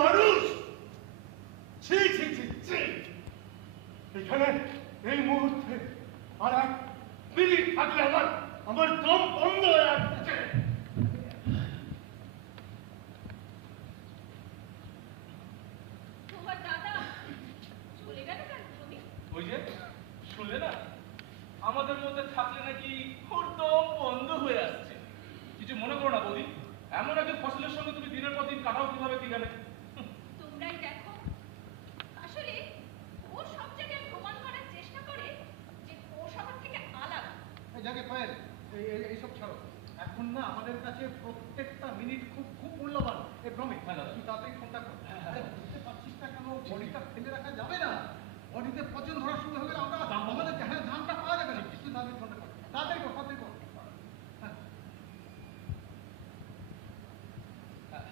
মানুষ। ছি ছি ছি ছি, এখানে এই মুহূর্তে আর এক মিনিট থাকলে আমার দম বন্ধ হয়ে আসছে। তোমার দাদা চলে গেল কেন তুমি? ওই যে শুনলে না, আমাদের মধ্যে থাকলে নাকি ওর দম বন্ধ হয়ে আসছে। কিছু মনে করো না বৌদি, এমন একজন ফসলের সঙ্গে তুমি দিনের পর দিন কাটাও কিভাবে কি জানে। তোমরাই দেখো, আসলে ও সব জায়গায় প্রমাণ করার চেষ্টা করে যে ও সবার থেকে আলাদা। যাকে পায়েল, এইসব ছাড়ো। এখন না আমাদের কাছে প্রত্যেকটা মিনিট খুব খুব মূল্যবান। এই প্রমিত, হ্যাঁ দাদা, তুই তাড়াতাড়ি ফোনটা কর। বুঝতে পারছিস না কেন, বডিটা ফেলে রাখা যাবে না। বডিতে পচন ধরা শুরু হয়ে গেলে আমরা আমাদের ধানটা পাওয়া যাবে না। তুই তাড়াতাড়ি ফোনটা কর, তাড়াতাড়ি কর, তাড়াতাড়ি কর।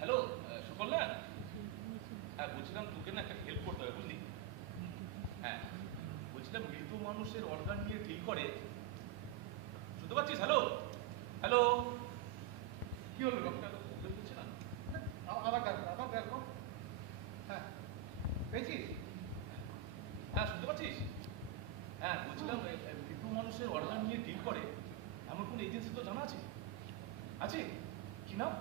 হ্যালো সুকল্যাণ, হ্যাঁ বলছিলাম তোকে না একটা হেল্প করতে হবে বুঝলি। হ্যাঁ বলছিলাম মৃত মানুষের অর্গান নিয়ে ডিল করে, শুনতে পাচ্ছিস? হ্যালো হ্যালো, কি হলো লোকটা তো প্রবলেম হচ্ছে না? আবার দেখো। হ্যাঁ পেয়েছিস? হ্যাঁ শুনতে পাচ্ছিস? হ্যাঁ বলছিলাম মৃত মানুষের অর্গান নিয়ে ডিল করে এমন কোন এজেন্সি তো জানা আছে? আছে কি নাম?